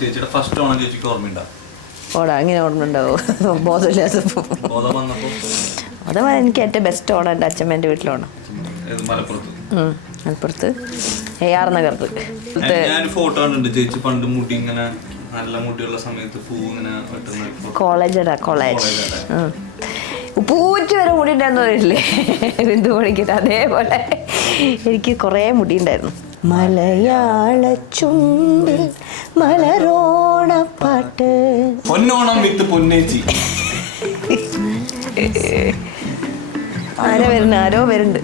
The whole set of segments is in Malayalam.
ചേച്ചിയുടെ ഫസ്റ്റ് ഓണം ചേച്ചിക്ക് ഓർമ്മയുണ്ടോ? ഓടാ അങ്ങനെ ഓർമ്മയുണ്ടാവോ? ബോധമില്ലാത്തപ്പോ അത് എനിക്ക് ഏറ്റവും ബെസ്റ്റ് ഓണം എൻ്റെ അച്ഛമ്മേൻ്റെ വീട്ടിലോണം. മലപ്പുറത്ത് AR നഗറിൽ. ഞാൻ ഫോട്ടോ കണ്ടിട്ടുണ്ട് ചേച്ചി പണ്ട് മുടി ഇങ്ങനെ നല്ല മുടിയുള്ള സമയത്ത് പൂ ഇങ്ങനെ കോളേജ് പൂച്ച വരെ മുടി ഉണ്ടായിരുന്നു പറയില്ലേ ബിന്ദു പഠിക്കട്ടെ, അതേപോലെ എനിക്ക് കുറേ മുടി ഉണ്ടായിരുന്നു. മലയാള ചുണ്ടിൽ മലരോണപ്പാട്ട് പൊന്നോണം വിത്ത് പൊന്നേച്ചി. ആരോ വരുന്നുണ്ട്.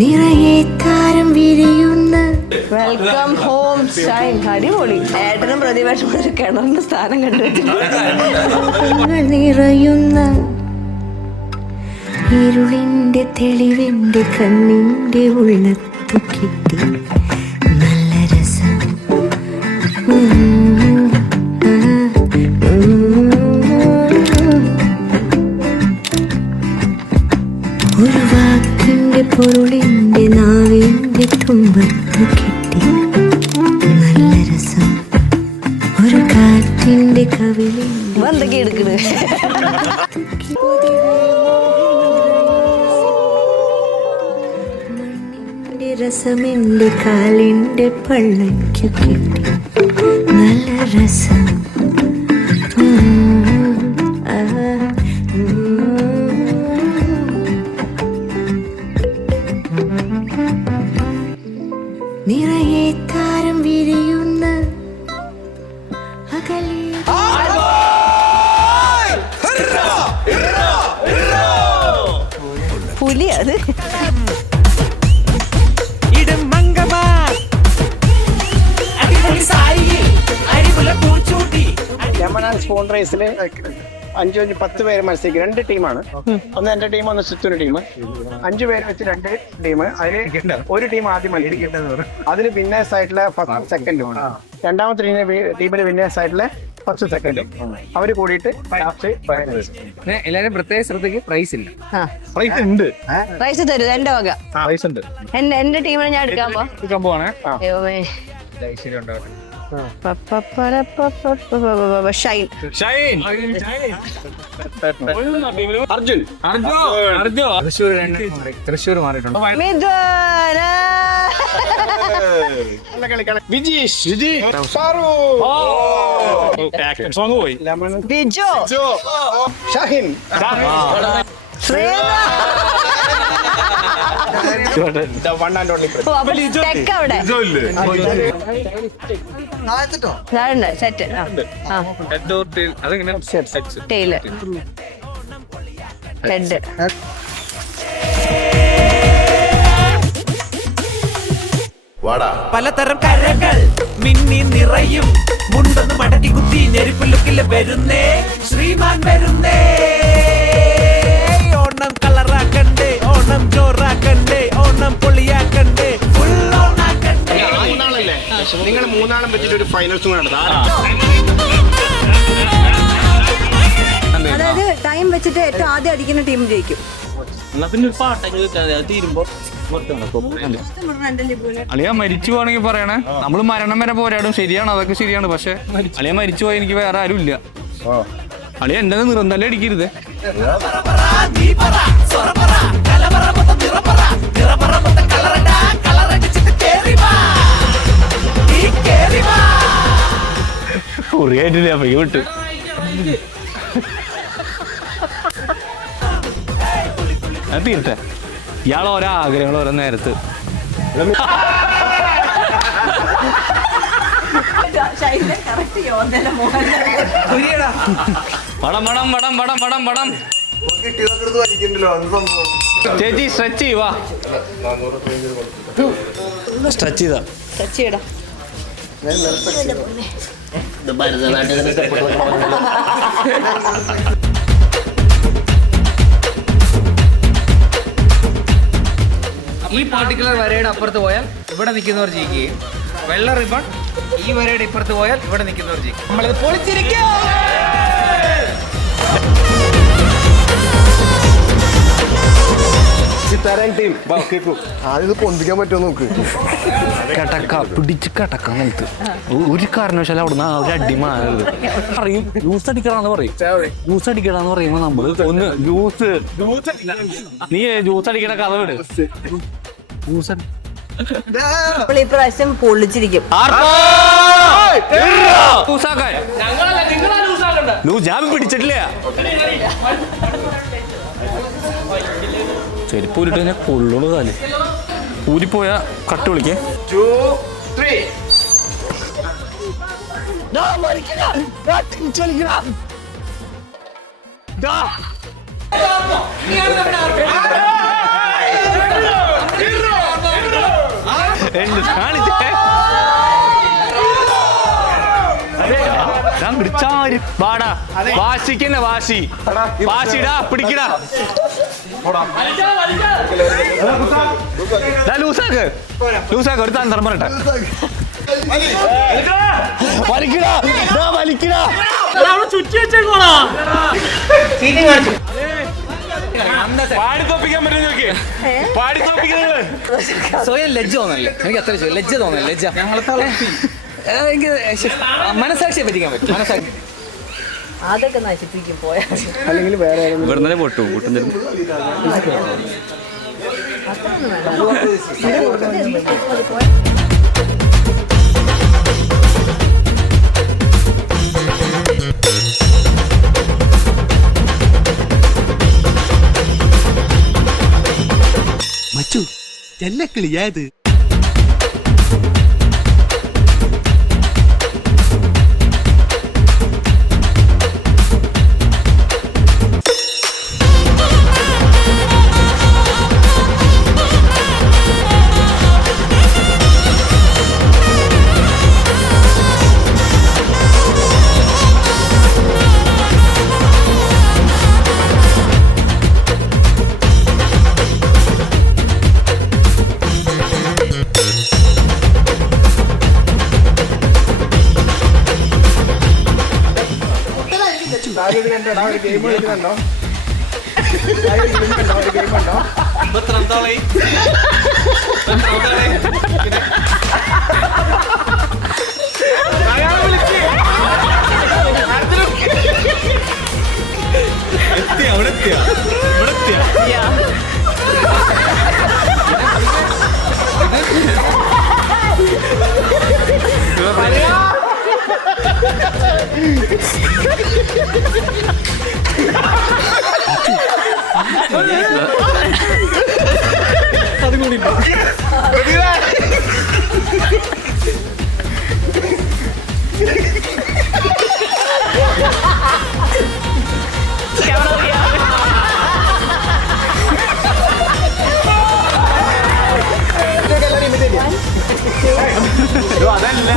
നിറയെ താരം വിരിയുന്ന വെൽക്കം ഹോം ഷൈൻ. അടിപൊളി. ഏട്ടനും പ്രതിപക്ഷം ഒരു കിണറിന്റെ സ്ഥാനം കണ്ടുവച്ചിട്ടുണ്ട്. നിറയുന്ന ഇരുളിന്റെ തെളിവിന്റെ കണ്ണിന്റെ ഉള്ളത്തു കിട്ടി നല്ല രസം. ഒരു വാക്കിന്റെ പൊരുളിന്റെ നാവിന്റെ തുമ്പത്ത് കിട്ടി നല്ല രസം. ഒരു കാറ്റിന്റെ കവിളിന്റെ എന്തൊക്കെ എടുക്കണ് മണ്ണിന്റെ രസമെന്റെ കാലിന്റെ പള്ളയ്ക്കു കിട്ടി നല്ല രസം. നിറയെ താരം വിരിയുന്ന പുലി അത് ലെമൺ സ്പൂൺ റേസില് 5-10 പേര് മത്സരിക്കും. 2 ടീമാണ്. ഒന്ന് എന്റെ ടീം, ഒന്ന് സിത്തുവിന്റെ ടീം. 5 പേര് വെച്ച് 2 ടീം. അതിൽ ഒരു ടീം ആദ്യം മത്സരിക്കും. അതിൽ വിന്നേഴ്സ് ആയിട്ടുള്ള ഫസ്റ്റ് സെക്കൻഡും, രണ്ടാമത്തെ ടീമിൽ വിന്നേഴ്സ് ആയിട്ടുള്ള ഫസ്റ്റ് സെക്കൻഡും അവര് കൂടിയിട്ട് എല്ലാരും പ്രത്യേക ശ്രദ്ധയ്ക്ക് പ്രൈസ് ഇല്ല. പ്രൈസ് ഉണ്ട്. പ്രൈസ് തരൂ. എന്റെ വക പ്രൈസ് ഉണ്ട്. എന്റെ ടീമിനെ ഞാൻ എടുക്കാൻ പോവാണ്. ഷൈൻ. അർജുൻ തൃശ്ശൂർ മാറിയിട്ടുണ്ട്. Vijeesh Biju Shahin one and only set tile head. പലതരം കരകൾ മിന്നി നിറയും മുണ്ടൊന്ന് മടക്കി കുത്തി ഞെരിപ്പുലുക്കില് വരുന്നേ ശ്രീമാൻ വരുന്നേ. ഓണം കളറാക്കണ്ടേ, ഓണം ജോറാക്കണ്ടേ, ഓണം പൊളിയാക്കണ്ടേ, ഫുൾ ഓണാക്കണ്ടേ. നിങ്ങൾ 3 ആളും വെച്ചിട്ട് ഒരു ഫൈനൽസ് നടത്താം. അതായത് ടൈം വെച്ചിട്ട് ഏറ്റവും ആദ്യം അടിക്കുന്ന ടീം ജയിക്കും. അളിയ മരിച്ചു പോവാണെങ്കിൽ പറയണേ, നമ്മള് മരണം വരെ പോരാടും. ശരിയാണ്, അതൊക്കെ ശരിയാണ്. പക്ഷെ അളിയ മരിച്ചു പോയി എനിക്ക് വേറെ ആരും ഇല്ല. അളിയ എന്റെ നിറന്തല്ലേ അടിക്കരുത്. കുറിയായിട്ടില്ല വിട്ടു. തീർട്ടെ. ഇയാൾ ഓരോ ആഗ്രഹങ്ങൾ ഓരോ നേരത്ത് ചേച്ചി സ്ട്രെച്ച് ചെയ്യുവാ. സ്ട്രെച്ച് ചെയ്താ ഈ പർട്ടിക്കുലർ വരയുടെ അപ്പുറത്ത് പോയാൽ ഇവിടെ നിൽക്കുന്നവർ ജയിക്കുകയും വെള്ള റിബൺ ഈ വരയുടെ ഇപ്പുറത്ത് പോയാൽ ഇവിടെ നിൽക്കുന്നവർ ജയിക്കും. നമ്മളിത് പൊളിച്ചിരിക്കും. തരാൻ ടീം ആദ്യം ഇത് പൊന്തിക്കാൻ പറ്റുമോ നോക്ക്. കടക്ക പിടിച്ച് കടക്ക നിലത്ത് ഒരു കാരണവശാലും അവിടുന്ന് ഒരു അടി മാറരുത്. പറയും ജ്യൂസ് അടിക്കണമെന്ന് പറയും. ജ്യൂസ് അടിക്കണമെന്ന് പറയുമ്പോ നമ്മള് ഒന്ന് ജ്യൂസ് നീ ജ്യൂസ് അടിക്കണ കഥ വിട്. ജ്യൂസ് അപ്പോൾ ഈ പ്രാവശ്യം പൊള്ളിച്ചിരിക്കും. ഞാൻ പിടിച്ചിട്ടില്ല. ചെരുപ്പ് ഊരിട്ട് ഞാൻ കൊള്ളണു കാല് ഊരിപ്പോയാ കട്ട് വിളിക്കേ. 2, 3. വാടാ വാശിക്കന്നെ വാശി വാശിടാ പിടിക്കടാ ലൂസാക്ക് ലൂസാക്ക് ഒരു തന്ത്രം പറട്ടെ വലിക്കടാ വലിക്കടാ ചുറ്റി വെച്ചേക്കോളാ പാടിത്തോപ്പിക്കാൻ പറ്റും. പാടിത്തോപ്പിക്കുന്നത് സ്വയം ലജ്ജ തോന്നല്ലേ? എനിക്ക് അത്ര ലജ്ജ തോന്നല്ലേ? ലജ്ജ എനിക്ക് മനസാക്ഷിയെ പറ്റിക്കാൻ പറ്റും. മനസാക്ഷി അതൊക്കെ നശിപ്പിക്കും പോയാ. അല്ലെങ്കിൽ വേറെ ഇവിടുന്ന് പൊട്ടും പൊട്ടും മച്ചു ചെല്ലക്കിളിയാ ഇത്. ഒരു ഗെയിം കളിക്കുന്നുണ്ടോ? ഒരു ഗെയിം ഉണ്ടോ? അവിടെ എത്തിയ അതല്ല